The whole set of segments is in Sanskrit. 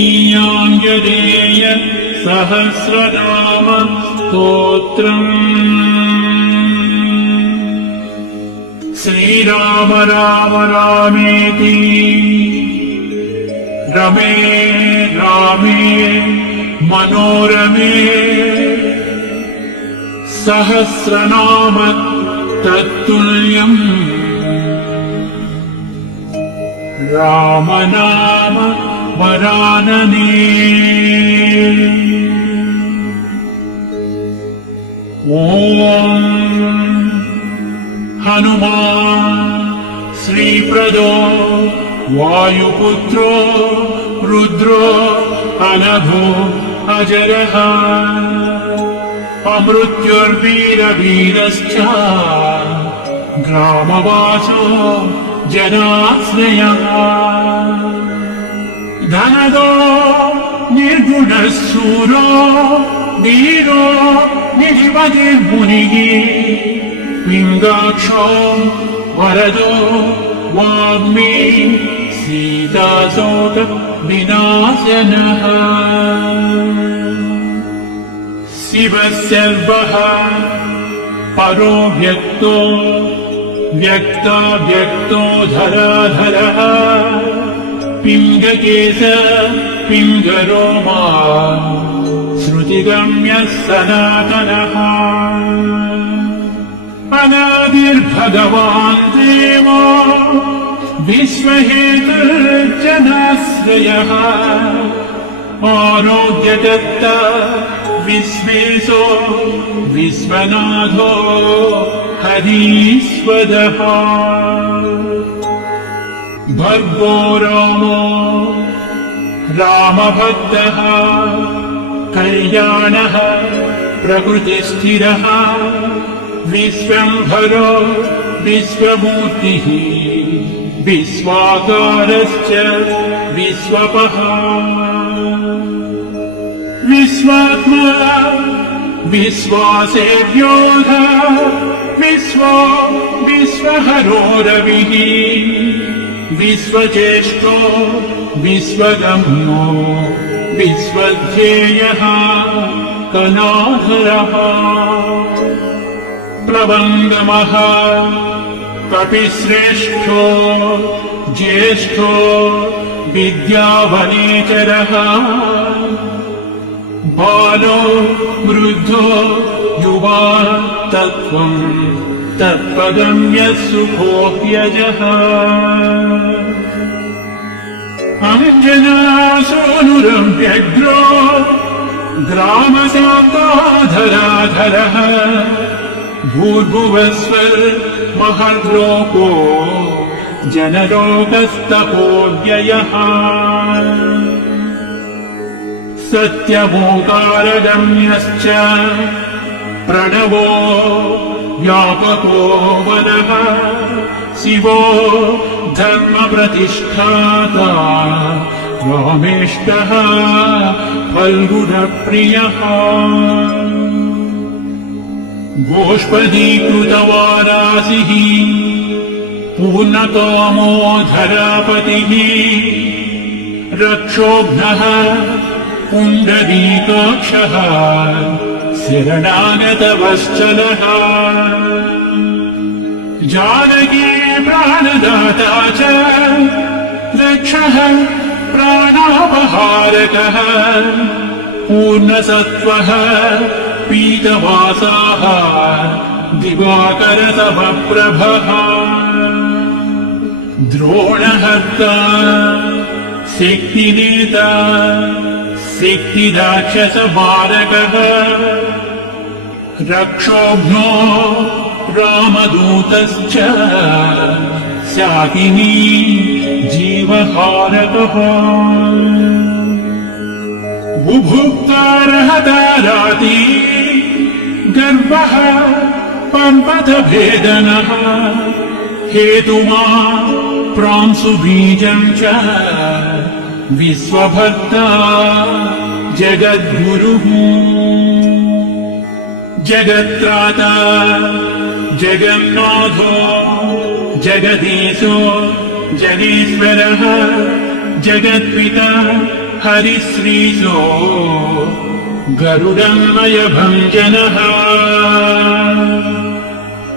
श्रीयाञ्जनेय सहस्रनाम स्तोत्रम्। श्रीराम राम रामेति रमे रामे मनोरमे सहस्रनाम तत्तुल्यम् राम नाम वरानने। ॐ हनुमान् श्रीप्रदो वायुपुत्रो रुद्रो अनघो अजरः अमृत्युर्वीरवीरश्च ग्रामवासो जनाश्रयः धनदो निर्गुणः शूरो वीरो निधिपतिर्मुनिः पिङ्गाक्षो वरदो वाग्मी सीताशोक विनाशनः शिवः सर्वः परो व्यक्तो व्यक्ताव्यक्तो धराधरः पिङ्गकेश पिङ्गरोमा श्रुतिगम्यः सनातनः अनादिर्भगवान् देवो विश्वहेतुर्जनाश्रयः आरोग्यदत्ता विश्वेशो विश्वनाथो हरीश्वरः भर्गो रामो रामभक्तः कल्याणः प्रकृतिस्थिरः विश्वम्भरो विश्वमूर्तिः विश्वाकारश्च विश्वपः विश्वात्मा विश्वासेव्योऽध विश्वो विश्वहरो रविः विश्वज्येष्ठो विश्वगम्यो विश्वध्येयः कनाधरः प्लवङ्गमः कपिश्रेष्ठो ज्येष्ठो विद्यावनेचरः बालो वृद्धो युवा तत्त्वम् तत्पदम्यः सुखो ह्यजः अञ्जनासूनुरव्यग्रो ग्रामशान्ताधराधरः भूर्भुवस्वर्महद्लोको जनलोकस्तपोव्ययः सत्यमोकारगम्यश्च प्रणवो व्यापको वनः शिवो धर्मप्रतिष्ठाता रामेष्टः फल्गुणप्रियः गोष्पदीकृतवारासिः पूर्णकामो धरापतिः रक्षोघ्नः पुण्डरीकाक्षः शरणागतवश्चलः जानकी प्राणदाता च रक्षः प्राणापहारकः पूर्णसत्त्वः पीतवासाः दिवाकरसमप्रभः द्रोणहर्ता शक्तिनेता शक्तिराक्षसमारकः रक्षोघ्नो रामदूतश्च शाकिनी जीवहारकः बुभुक्तारहताराति गर्भः पर्वतभेदनः हेतुमा प्रांशुबीजम् च विश्वभर्ता जगद्गुरुः जगत्राता जगन्नाथो जगदीशो जगेश्वरः जगत्पिता हरिश्रीशो गरुडन्मयभञ्जनः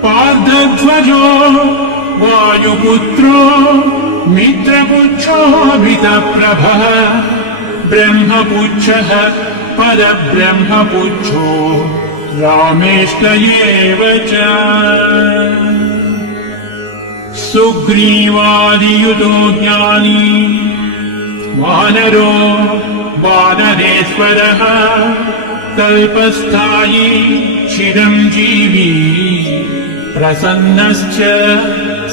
पार्थध्वजो वायुपुत्रो मित्रपुच्छोऽभितप्रभः ब्रह्मपुच्छः परब्रह्मपुच्छो रामेष्ट एव च सुग्रीवादियुतो ज्ञानी वानरो वानरेश्वरः कल्पस्थायी चिरञ्जीवी प्रसन्नश्च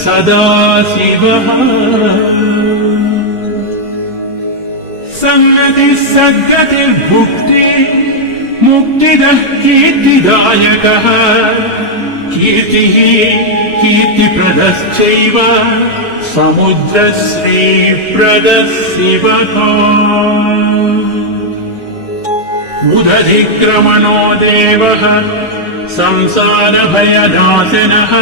सदा शिवः सन्नतिः सद्गतिर्भुक्ति मुक्तिदः कीर्तिदायकः कीर्तिः कीर्तिप्रदश्चैव समुद्रश्रीप्रदः शिवः उदधिक्रमणो देवः संसारभयनाशनः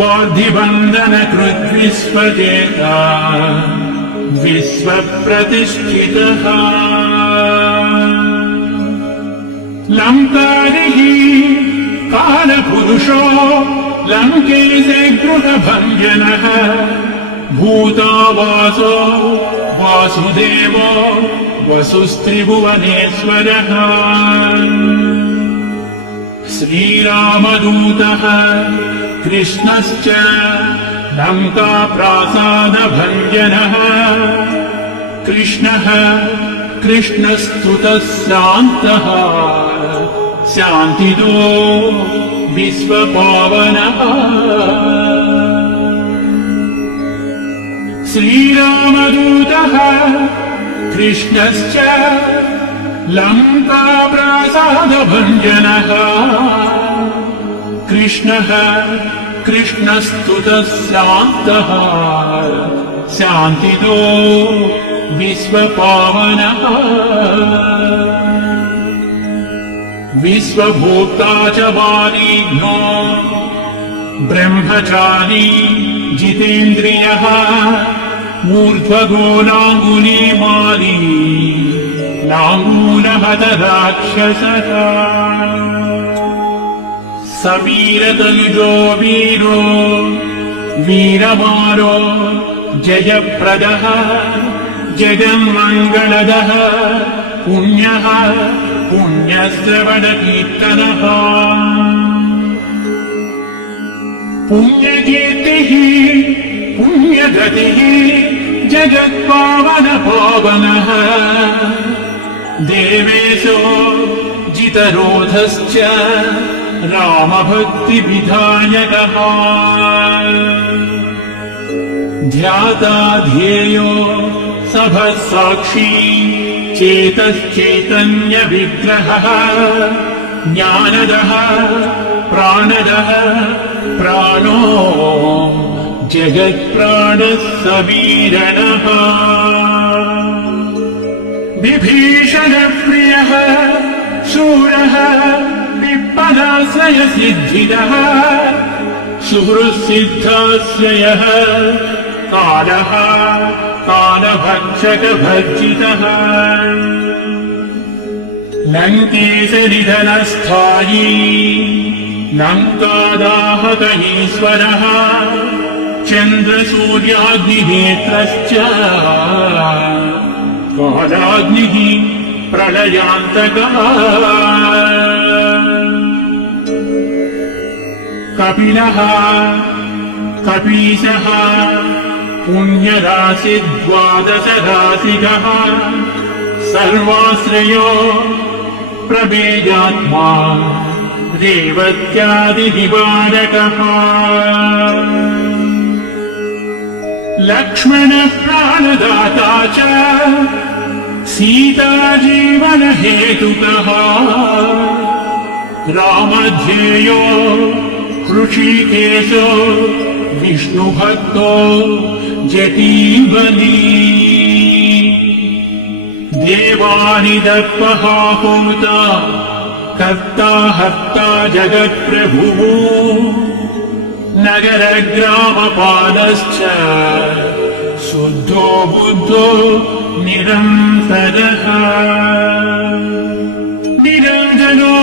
वार्धिबन्धनकृद्विश्वजेता विश्वप्रतिष्ठितः लङ्कारिः कालपुरुषो लङ्केशे गृहभञ्जनः भूतावासो वासुदेवो वसुस्त्रिभुवनेश्वरः श्रीरामदूतः कृष्णश्च लङ्काप्रासादभञ्जनः कृष्णः कृष्णस्तुतः शान्तः शान्तिदो विश्वपावनः श्रीरामदूतः कृष्णश्च लङ्काप्रासादभञ्जनः कृष्णः कृष्णस्तुतः शान्तः शान्तिदो विश्वपावनः विश्वभोक्ता च वारिघ्नो ब्रह्मचारी जितेन्द्रियः ऊर्ध्वगोलाङ्गुलीमाली लाङ्गूलहत राक्षसः समीरतनुजो वीरो वीरमारो जयप्रदः जगन्मङ्गलदः पुण्यः पुण्यश्रवणकीर्तनः पुण्यकीर्तिः पुण्यगतिः जगत्पावनपावनः देवेशो जितरोधश्च रामभक्तिविधायकः ध्याता ध्येयो सभः साक्षी चेतश्चैतन्यविग्रहः ज्ञानदः प्राणदः प्राणो जगत्प्राणः समीरणः विभीषणप्रियः शूरः विप्पदाश्रयसिद्धिदः सुहृत्सिद्धाश्रयः कालः कालभक्षकभर्जितः लङ्केशनिधनस्थायी लङ्कादाहक ईश्वरः चन्द्रसूर्याग्निनेत्रश्च कालाग्निः प्रलयान्तकः कपिलः कपीशः पुण्यराशिद्वादशराशिकः सर्वाश्रयो प्रमेयात्मा रेवत्यादिनिवारकः लक्ष्मणः प्राणदाता च सीताजीवनहेतुकः रामध्येयो ऋषिकेशो विष्णुभक्तो जटीबली देवानिदर्पः होता कर्ता हर्ता जगत्प्रभुः नगरग्रामपालश्च शुद्धो बुद्धो निरन्तरः निरञ्जनो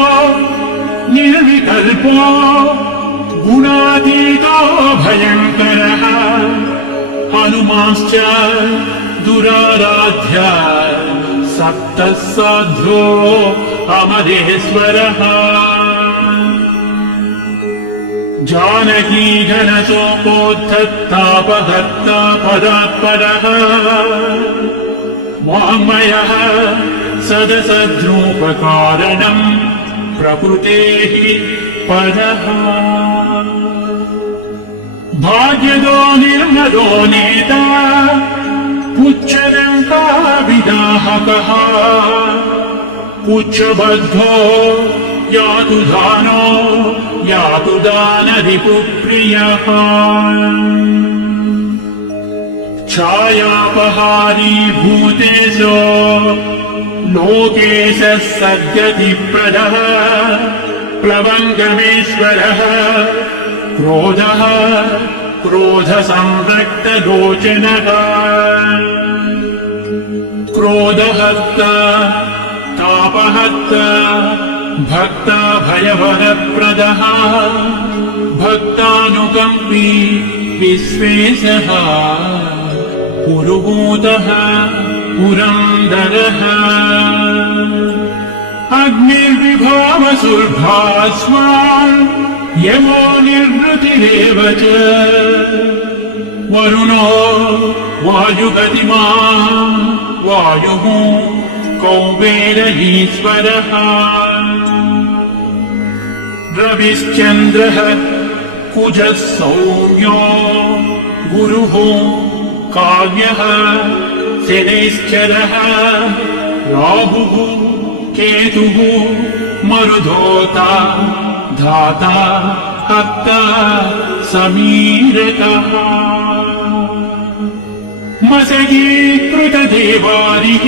निर्विकल्पो गुणातीतो भयङ्करः हनुमांश्च दुराराध्य सप्तः साध्यो अमरेश्वरः जानकी घनशोकोत्थतापहर्ता पदात्परः वाङ्मयः सदसद्रूपकारणम् प्रकृतेः परः भाग्यदो निर्मलो नेता पुच्छलङ्काविदाहकः पुच्छबद्धो यातु दानो यातु दानरिपुप्रियः छायापहारी भूतेषु लोकेशः सद्गतिप्रदः प्लवङ्गमेश्वरः क्रोधः क्रोधसंरक्तलोचनः क्रोधहर्ता तापहर्ता भक्ता भयवरप्रदः भक्तानुकम्पी विश्वेशः पुरुहूतः पुरन्दरः अग्निर्विभावसुर्भास्मान् यमो निर्वृतिरेव च वरुणो वायुगतिमान् वायुः कौबेरईश्वरः रविश्चन्द्रः कुजः सौम्यो गुरुः काव्यः शनैश्चरः राहुः केतुः मरुधोता धाता हर्ता समीरकः मसगीकृतदेवारिः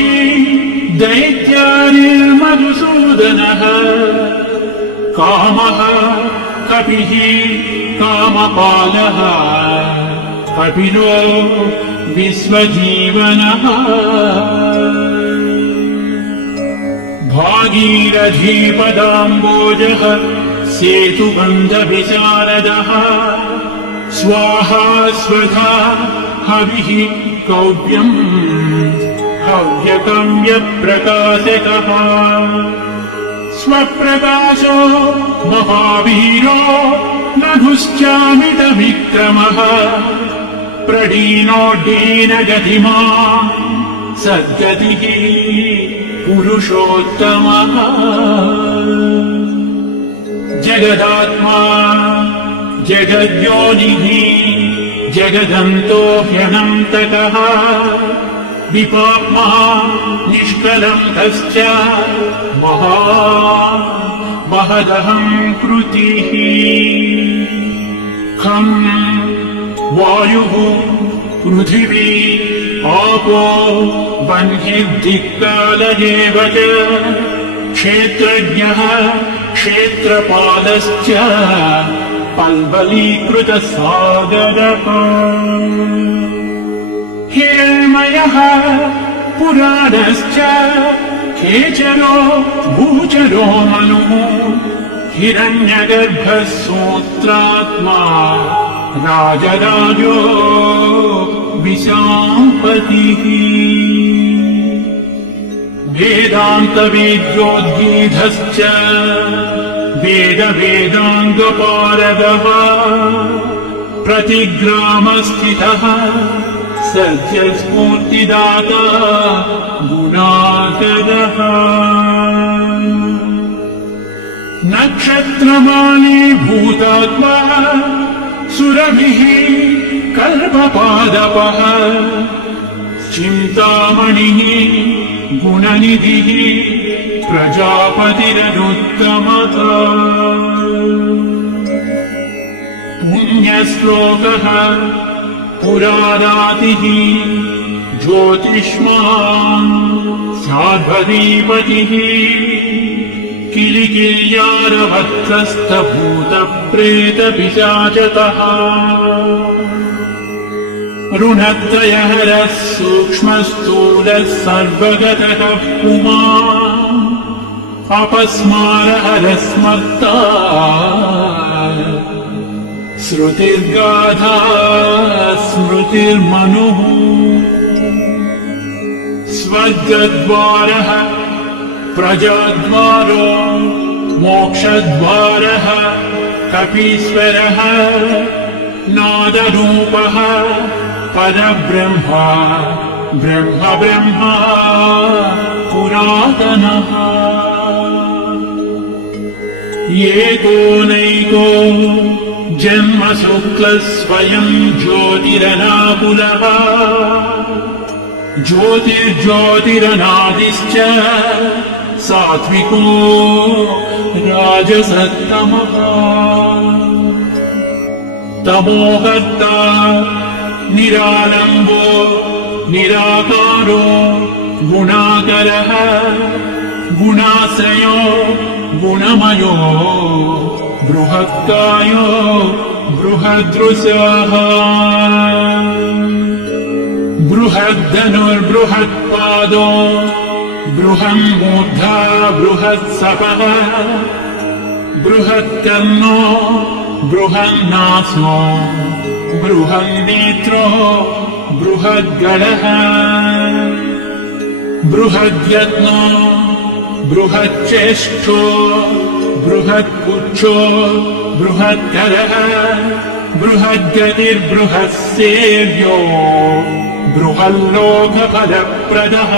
दैत्यानिर्मधुसूदनः कामः कपिः कामपालः कपिलो विश्वजीवनः भागीरथीपदाम्बोजः सेतुबन्धविशारदः स्वाहा स्वधा हविः कौव्यम् हव्यकव्यप्रकाशकः स्वप्रकाशो महावीरो नभुश्चामितविक्रमः प्रडीनोड्डीनगतिमान् सद्गतिः पुरुषोत्तमः जगदात्मा जगद्योनिः जगदन्तो ह्यनन्तकः विपाप्मा निष्कलङ्कश्च महदहङ्कृतिः खम् वायुः पृथिवी आपो बह्निर्दिक्काल एव च क्षेत्रज्ञः क्षेत्रपालश्च पल्वलीकृतसागरः हिरण्मयः पुराणश्च खेचरो भूचरो मनुः हिरण्यगर्भः सूत्रात्मा राजराजो विशाम्पतिः वेदान्तवेद्योद्गीधश्च वेदाङ्गपारगः प्रतिग्रामस्थितः सत्यस्फूर्तिदाता गुणाकरः नक्षत्रमाली भूतात्मा सुरभिः कल्पपादपः चिन्तामणिः गुणनिधिः प्रजापतिरनुत्तमः पुण्यश्लोकः पुरारातिः ज्योतिष्मान् साध्वधीपतिः किलिकिल्यारवत्रस्तभूतप्रेतपिशाचतः ऋणत्रयहरः सूक्ष्मस्थूलः सर्वगतः पुमान् अपस्मारहरः स्मर्ता श्रुतिर्गाधा स्मृतिर्मनुः स्वर्गद्वारः प्रजाद्वारो मोक्षद्वारः कपीश्वरः नादरूपः परब्रह्म ब्रह्म ब्रह्म पुरातनः एकोनैको जन्म शुक्लः स्वयं ज्योतिरनाकुलः ज्योतिर्ज्योतिरनादिश्च सात्विको राजसत्तमः तमोहर्ता निरालम्बो निराकारो गुणाकरः गुणाश्रयो गुणमयो बृहत्कायो बृहदृशः बृहद्धनुर्बृहत्पादो बृहन्मूर्धा बृहत्सपः बृहत्कर्णो बृहन्नासो बृहन्नेत्रो बृहद्गणः बृहद्यत्नो बृहच्चेष्टो बृहत्पुच्छो बृहत्करः बृहद्गतिर्बृहत्सेव्यो बृहल्लोकफलप्रदः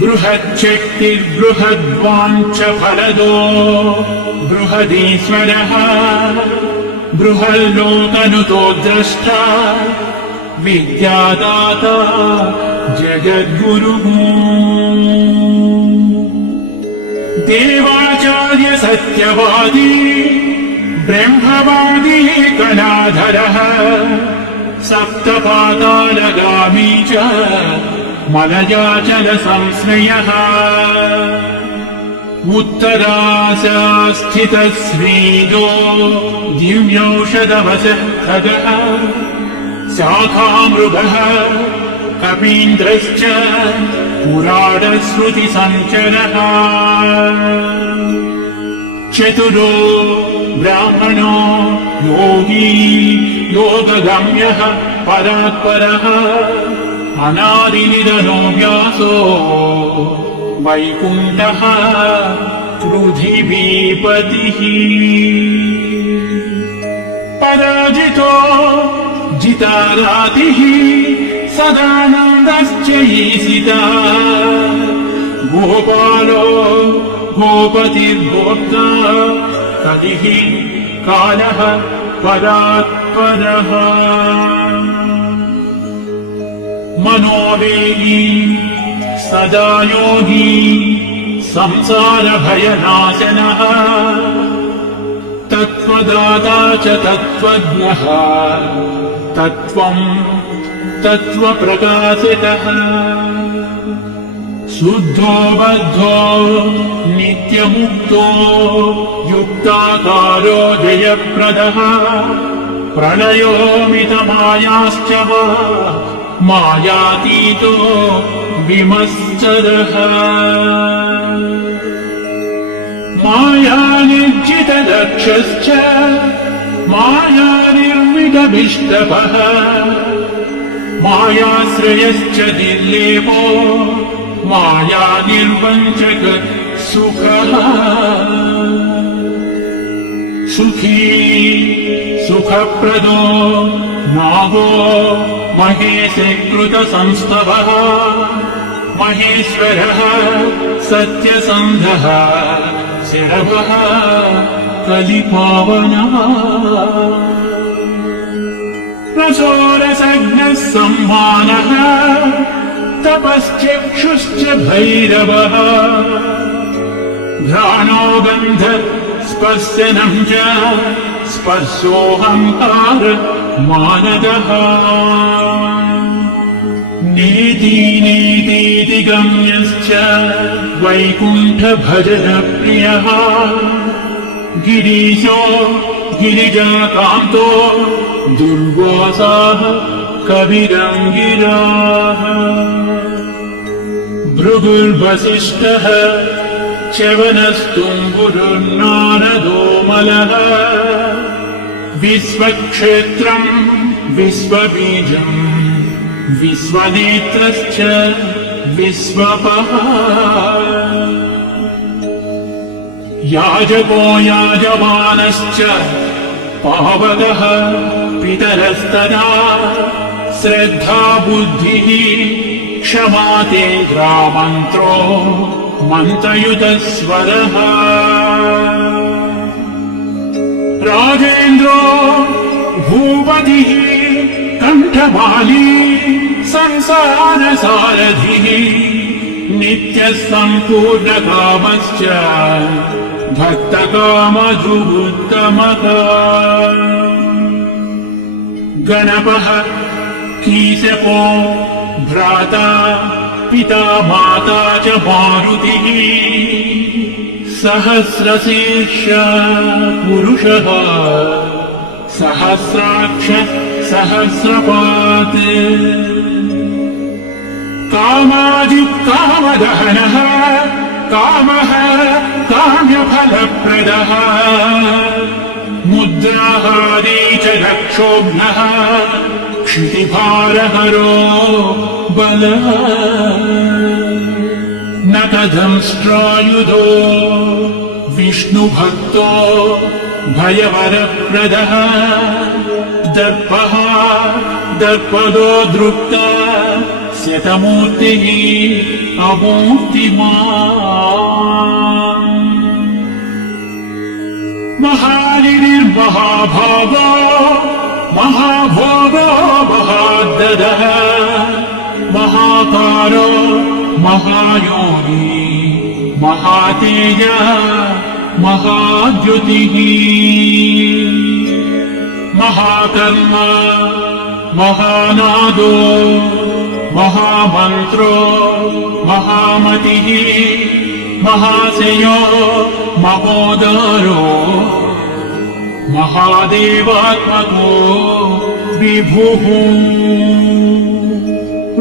बृहच्छक्तिर्बृहद्वाञ्छफलदो बृहदीश्वरः बृहल्लोकनुतो द्रष्टा विद्यादाता जगद्गुरुः देवाचार्य सत्यवादी ब्रह्मवादी कलाधरः सप्तपातालगामी च मलजाचल संश्रयः उत्तराशास्थितः श्रीदो दिव्यौषधवशः खगः शाखामृगः कपीन्द्रश्च पुराणश्रुतिसञ्चरः चतुरो ब्राह्मणो योगी योगगम्यः परात्परः अनादिनिधनो व्यासो वैकुण्ठः पृथिवीपतिः पराजितो जितारातिः सदानन्दश्च ईशिता गोपालो गोपतिर्भोक्ता कलिः कालः परात्परः मनोवेगी सदा योगी संसारभयनाशनः तत्त्वदाता च तत्त्वज्ञः तत्त्वं तत्त्वप्रकाशितः शुद्धो बद्धो नित्यमुक्तो युक्ताकारो जयप्रदः प्रलयोमितमायाश्च मायातीतो विमत्सरः मायानिर्जितलक्षश्च मायानिर्मितभिष्टभः मायाश्रयश्च निर्लेपो मायानिर्वञ्चक सुखः सुखी सुखप्रदो नागो महेशकृतसंस्तवः महेश्वरः सत्यसन्धः शरभः कलिपावनः रसोरसज्ञः सम्मानः तपश्चक्षुश्च भैरवः घ्राणो गन्ध स्पर्शनं च स्पर्शोऽहङ्कार मानदः नेति नेतीति गम्यश्च वैकुण्ठभजनप्रियः गिरीशो गिरिजाकान्तो दुर्वासाः कविरङ्गिराः भृगुर्वसिष्ठः च्यवनस्तुम्बुरुन्नारदो मलः विश्वक्षेत्रम् विश्वबीजम् विश्वनेत्रश्च विश्वपः याजको याजमानश्च पावकः पितरस्तदा श्रद्धा बुद्धिः क्षमा तेन्द्रामन्त्रो मन्त्रयुतस्वरः राजेन्द्रो भूपतिः कण्ठमाली संसारसारथिः नित्यः सम्पूर्णकामश्च भक्तकामधुरुत्तमः गणपः कीशको भ्राता पिता माता च मारुतिः सहस्रशीर्ष पुरुषः सहस्राक्ष सहस्रपात् कामादिकामदहनः कामः काम्यफलप्रदः मुद्राहारी च रक्षोघ्नः क्षितिभारहरो बलः न तदंष्ट्रायुधो विष्णुभक्तो भयवरप्रदः दर्पः दर्पदो दृप्ता शतमूर्तिः अमूर्तिमान् महानिर्महाभागो महाभोगो महाददः महाकारो महायोगी महातेजः महाद्युतिः महाकर्म महानादो महामन्त्रो महामतिः महाशयो महोदरो महादेवात्मको विभुः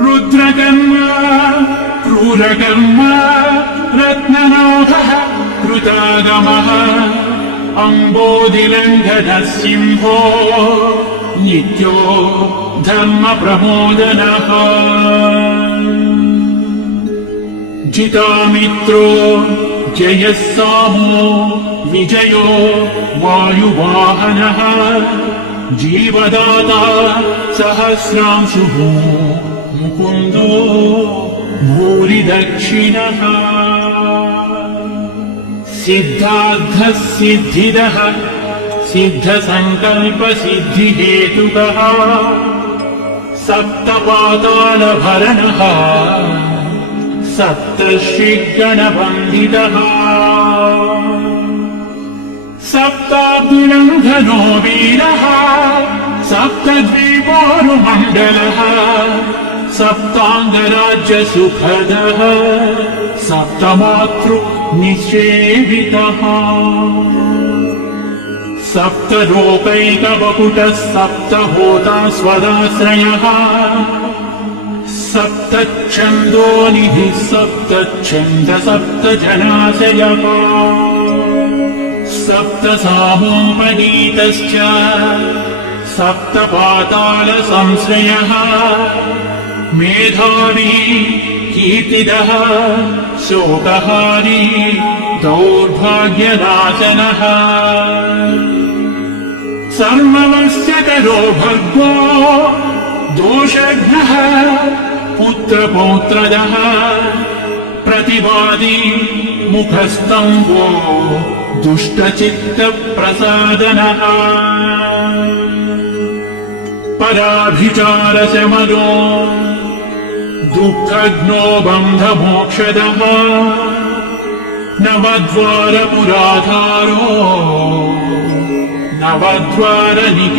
रुद्रकर्म क्रूरकर्म रत्ननाभः कृतागमः अम्बोधिलङ्घनः सिंहो नित्यो धर्मप्रमोदनः जितामित्रो जयः सामो विजयो वायुवाहनः जीवदाता सहस्रांशुः मुकुन्दो भूरिदक्षिणः सिद्धार्थः सिद्धिदः सिद्धसङ्कल्पसिद्धिहेतुकः सप्तपातालभरणः सप्तर्षिगणवन्दितः सप्ताब्दिलङ्घनो वीरः सप्तद्वीपोरुमण्डलः सप्ताङ्गराज्यसुखदः सप्तमातृनिषेवितः सप्तलोकैकवपुटः सप्तहोता स्वदाश्रयः सप्तच्छन्दोनिधिः सप्तच्छन्द सप्तजनाशयः सप्तसामोपनीतश्च सप्तपातालसंश्रयः मेधावी कीर्तिदः शोकहारी दौर्भाग्यनाशनः सर्ववस्यकरो भर्गो दोषघ्नः पुत्रपौत्रदः प्रतिवादी मुखस्तम्भो दुष्टचित्तप्रसादनः पराभिचारशमनो दुःखघ्नो बन्धमोक्षदः नवद्वारपुराधारो नवद्वारनिकेतनः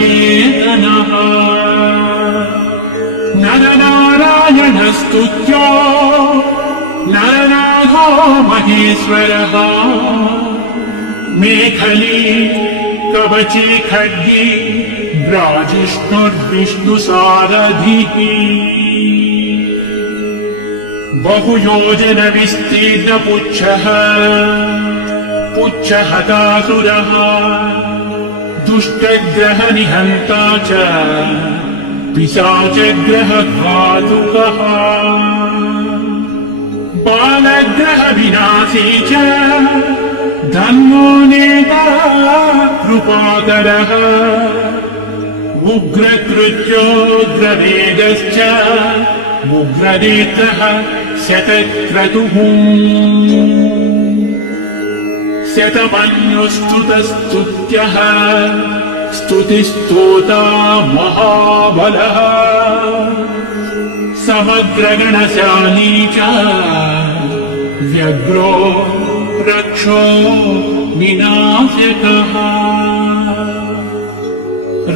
नरनारायणस्तुत्यो नरनाथो महेश्वरः मेखली कवची खड्गी ब्राजिष्णुर्विष्णुसारथिः बहुयोजन विस्तीर्णपुच्छः पुच्छहतासुरः दुष्टग्रहनिहन्ता च पिशाचग्रहघातुकः बालग्रहविनाशी च धन्वो नेता कृपाकरः उग्रकृत्योग्रवेगश्च उग्रनेत्रः शतक्रतुः शतमन्युस्तुतस्तुत्यः स्तुतिस्तोता महाबलः समग्रगणशाली च व्यग्रो रक्षो विनाशकः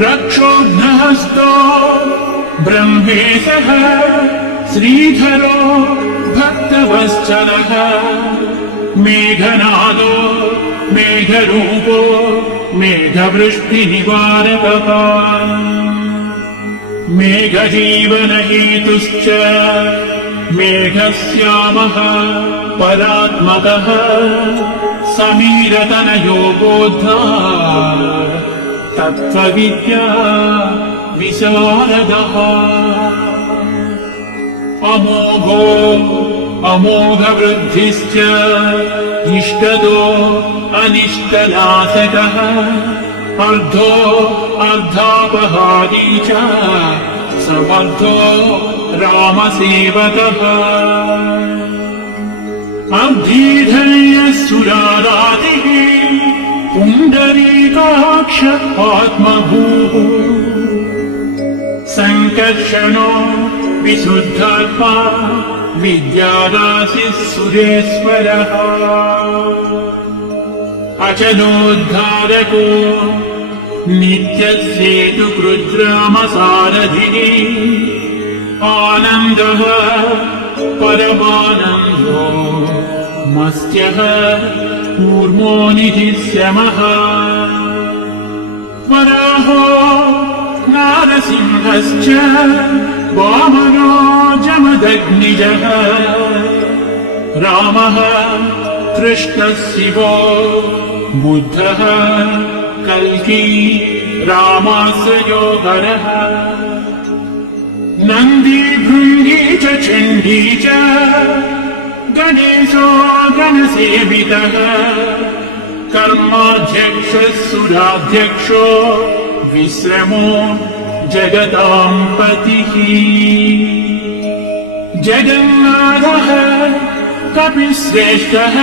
रक्षोघ्नहस्तो ब्रह्मेशः श्रीधरो भक्तवत्सलः मेघनादो मेघरूपो मेघवृष्टिनिवारकः मेघजीवनहेतुश्च मेघश्यामः परात्मकः समीरतनयोगोद्धा तत्त्वविद्या विशारदः अमोघो अमोघवृद्धिश्च इष्टदो अनिष्टनाशकः अर्धो अर्धापहारी च समर्थो रामसेवकः अब्धिधैर्यसुरारातिः पुण्डरीकाक्ष आत्मभूः सङ्कर्षणो विशुद्धात्मा विद्याराशिः सुरेश्वरः अचलोद्धारको नित्यसेतुकृद्रामसारथिः आनन्दः परमानन्दो मस्त्यः कूर्मो निधिश्यमः वराहो नारसिंहश्च वामनो जमदग्निजः रामः कृष्णः शिवो बुद्धः कल्की रामाश्रयोहरः नन्दी भृङ्गी च चण्डी च गणेशो गणसेवितः कर्माध्यक्षः सुराध्यक्षो विश्रमो जगतां पतिः जगन्नाथः कपिश्रेष्ठः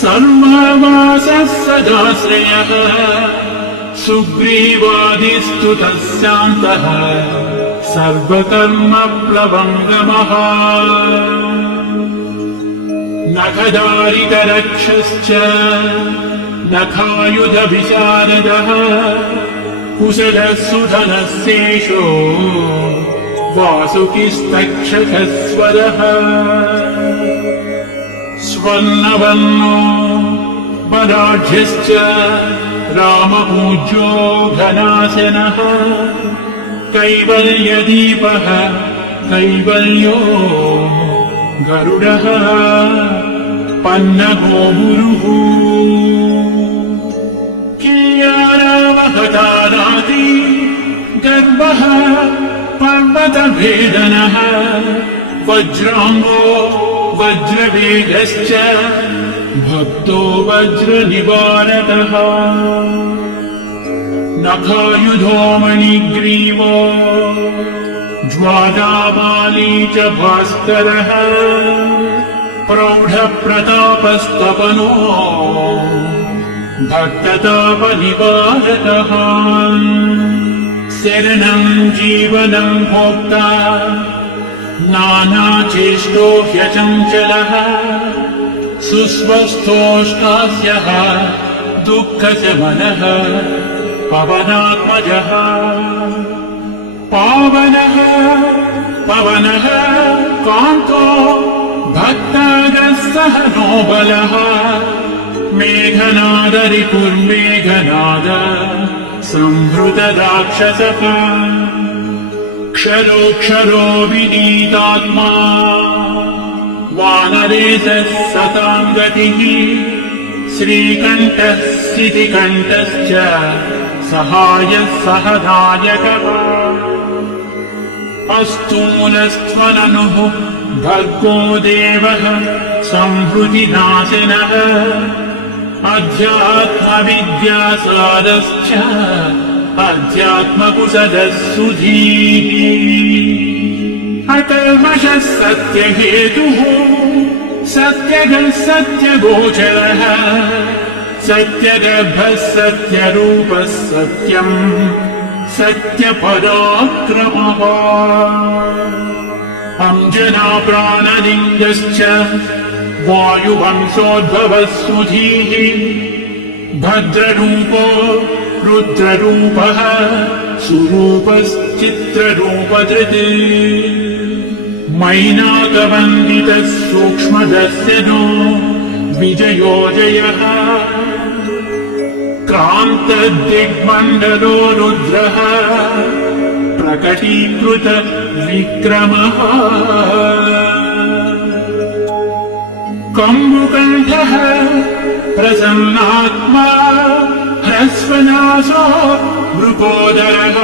सर्ववासः सदाश्रयः सुग्रीवादिस्तुतः शान्तः सर्वकर्मप्लवङ्गमः नखदारितरक्षश्च नखायुधविशारदः कुशलः सुधनः शेषो वासुकिस्तक्षकस्वरः स्वर्णवर्णो बलाढ्यश्च रामपूज्यो घनाशनः कैवल्यदीपः कैवल्यो गरुडः पन्नगोगुरुः कियारावहताराति गर्वः पर्वतभेदनः वज्राङ्गो वज्रवेगश्च भक्तो वज्रनिवारकः नखायुधो मणिग्रीवो ज्वालामाली च भास्करः प्रौढप्रतापस्तपनो भक्ततापनिवारकः शरणं जीवनं भोक्ता नानाचेष्टो ह्यचञ्चलः सुस्वस्थोष्टास्यः दुःखशमनः पवनात्मजः पावनः पवनः कान्तो भक्तागः सह नोबलः मेघनाद रिपुर्मेघनाद संहृत राक्षसः क्षरोक्षरो विनीतात्मा वानरेशः सतां गतिः श्रीकण्ठः सितिकण्ठश्च सहायः सहनायकः अस्तूलस्त्वननुः भर्गो देवः संहृतिनाशिनः अध्यात्मविद्यासारश्च अध्यात्मकुशलः सुधीः अकल्मषः सत्यहेतुः सत्यगः सत्यगोचरः सत्यगर्भः सत्यरूपः सत्यम् सत्यपराक्रमः अंजना प्राणलिङ्गश्च वायुवंशोद्भवः सुधीः भद्ररूपो रुद्ररूपः सुरूपश्चित्ररूपधृत् मैनाकवन्दितः सूक्ष्मदस्य नो विजयो जयः क्रान्तदिग्मण्डलो रुद्रः प्रकटीकृत विक्रमः कम्बुकण्ठः प्रसन्नात्मा ह्रस्वनासो वृकोदरः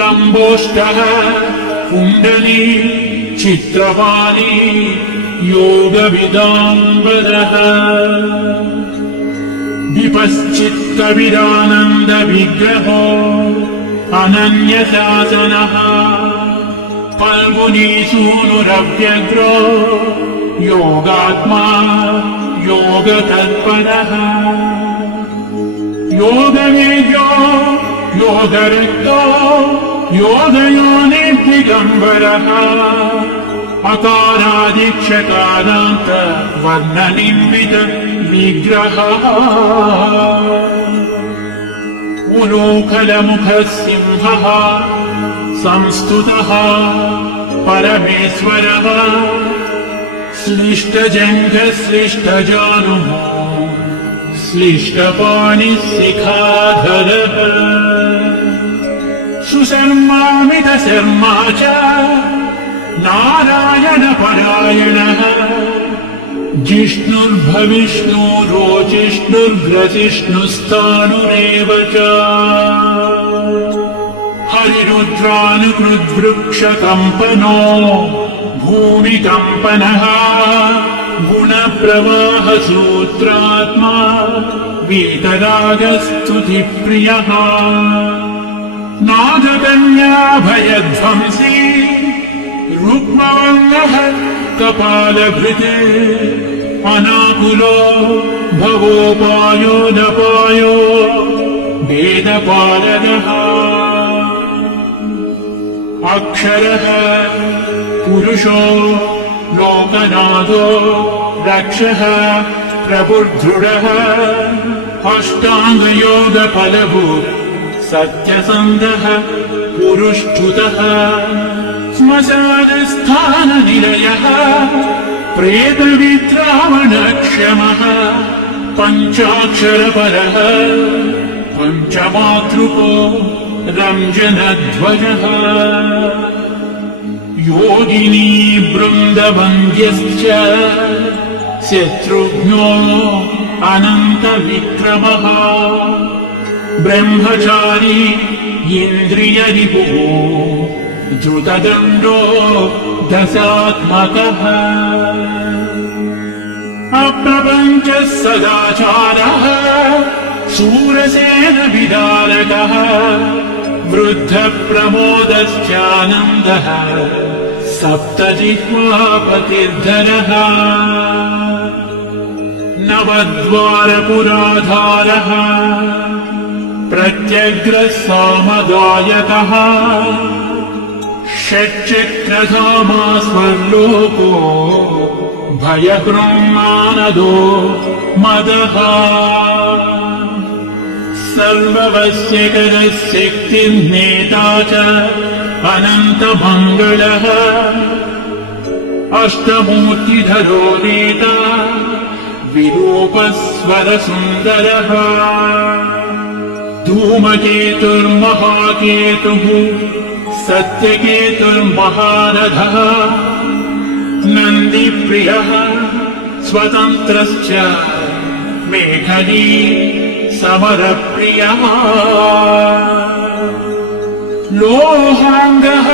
लम्बोष्टः कुण्डली चित्रवाली योगविदाम्बरः विपश्चित्कविरानन्द विग्रहो अनन्यशासनः फाल्गुनीसूनुरव्यग्रो योगात्मा योगतत्परः योगवेद्यो योगरक्तो योगयोनिर्दिगम्बरः अकारादिक्षकारान्त वर्णनिर्मित विग्रहः उलूखलमुखः सिंहः संस्तुतः परमेश्वरः श्लिष्टजङ्घः श्लिष्टजानुः श्लिष्टपाणिः शिखाधरः सुशर्मामितशर्मा च नारायणपरायणः जिष्णुर्भविष्णुरोजिष्णुर्ग्रजिष्णुस्तानुरेव च हरिरुद्रानुकृद्वृक्षकम्पनो भूमिकम्पनः गुणप्रवाहसूत्रात्मा वीतरागस्तुतिप्रियः नागकन्याभयध्वंसी रुक्मवल्लभ कपालभृत् अनाकुलो भवोपायो नपायो वेदपालकः अक्षरः पुरुषो लोकनाथो रक्षः प्रबुद्धृढः अष्टाङ्गयोगफलभू सत्यसन्धः पुरुष्ठुतः श्मशानस्थाननिलयः प्रेतविद्रावणक्षमः पञ्चाक्षरपरः पञ्चमातृको रञ्जनध्वजः योगिनी बृन्दवन्द्यश्च शत्रुघ्नो अनन्तविक्रमः ब्रह्मचारी इन्द्रियरिपुः धृतदण्डो दशात्मकः अप्रपञ्चः सदाचारः शूरसेनविदारकः वृद्धप्रमोदश्चानन्दः सप्तजिह्वापतिर्धरः नवद्वारपुराधारः प्रत्यग्रः सामगायकः षट्चक्रधामा स्वर्लोको भयकृन्मानदो मदः सर्ववश्यकरः शक्तिर्नेता च अनन्तमङ्गलः अष्टमूर्तिधरो नेता विरूपस्वरसुन्दरः धूमकेतुर्महाकेतुः सत्यकेतुर्महारथः नन्दिप्रियः स्वतन्त्रश्च मेखली समरप्रियः लोहाङ्गः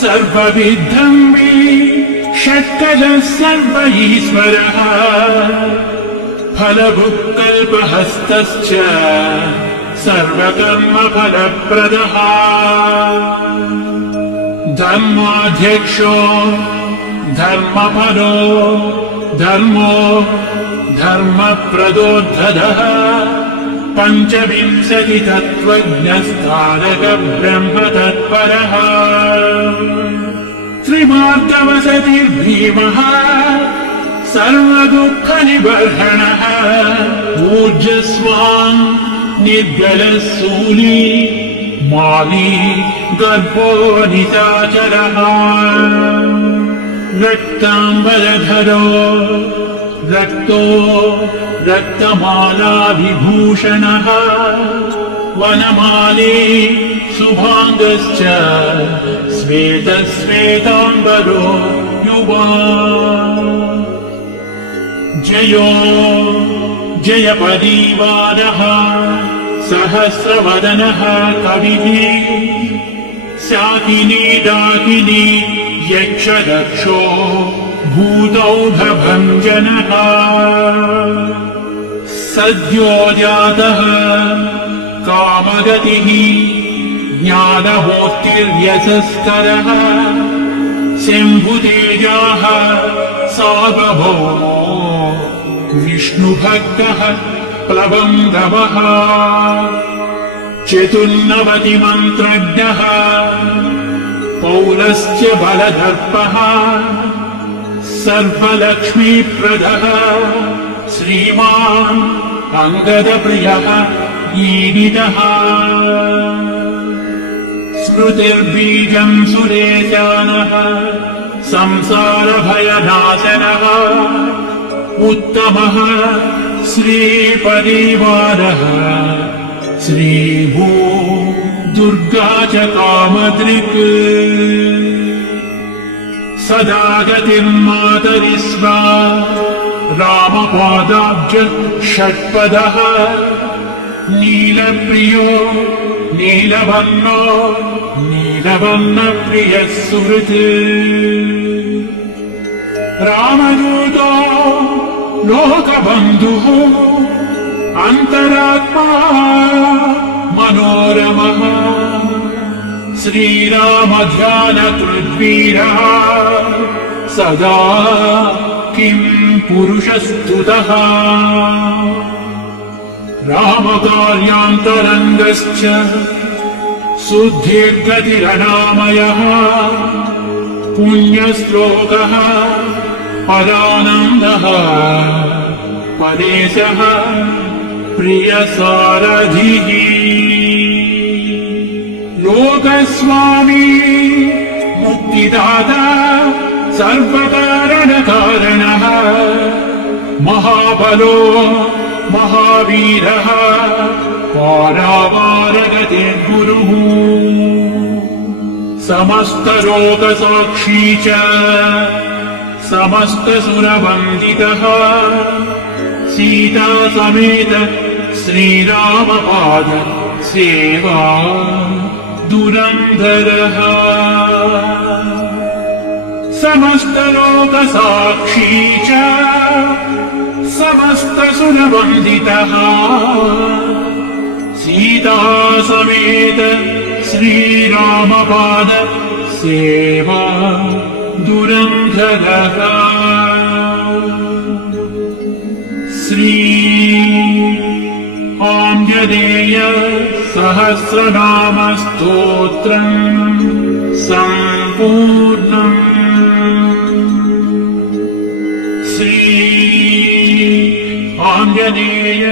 सर्वविद्धम्बी षट्कलः सर्व ईश्वरः फलभुक्कल्पहस्तश्च सर्वकर्मफलप्रदः धर्माध्यक्षो धर्मफलो धर्मो धर्मप्रदोद्धतः पञ्चविंशति तत्त्वज्ञस्तारक ब्रह्म तत्परः त्रिमार्गवसतिर्भीमः सर्वदुःखनिबर्हणः ऊर्जस्वान् निर्गलः शूली माली गर्भो निशाचरः रक्ताम्बरधरो रक्तो रक्तमालाविभूषणः वनमाली शुभाङ्गश्च श्वेतश्वेताम्बरो युवा जयो जयपरीवारः सहस्रवदनः कविः शाकिनी डाकिनी यक्षदक्षो भूतौघभञ्जनः सद्यो जातः कामगतिः ज्ञानमूर्तिर्यशस्करः शम्भुतेजाः सार्वभौमो विष्णुभक्तः प्लवङ्गमः चतुर्नवतिमन्त्रज्ञः पौलश्च बलदर्पः सर्वलक्ष्मीप्रदः श्रीमान् अङ्गदप्रियः ईडितः स्मृतिर्बीजम् सुरेशानः संसारभयनाशनः उत्तमः श्रीपरिवारः श्रीभू दुर्गा च कामदृक् सदा गतिर्मातरिस्वा रामपादाब्ज षट्पदः नीलप्रियो नीलवर्णो नीलवर्णप्रियः सुहृत् रामदूतो लोकबन्धुः अन्तरात्मा मनोरमः श्रीरामध्यानकृद्वीरः सदा किं पुरुषस्तुतः रामकार्यान्तरङ्गश्च सुदीर्घतिरनामयः पुण्यश्लोकः पदानन्दः पदेशः प्रियसारथिः लोकस्वामी मुक्तिदाता सर्वकारणकारणः महाबलो महावीरः पारावारगतिर्गुरुः समस्तलोकसाक्षी च समस्तसुरवन्दितः सीता समेत श्रीरामपाद सेवा दुरन्धरः समस्तलोकसाक्षी च समस्तसुरवन्दितः सीता समेत श्रीरामपाद सेवा दुरन्धरः श्री आञ्जनेय सहस्रनामस्तोत्रम् सम्पूर्णम् श्री आञ्जनेय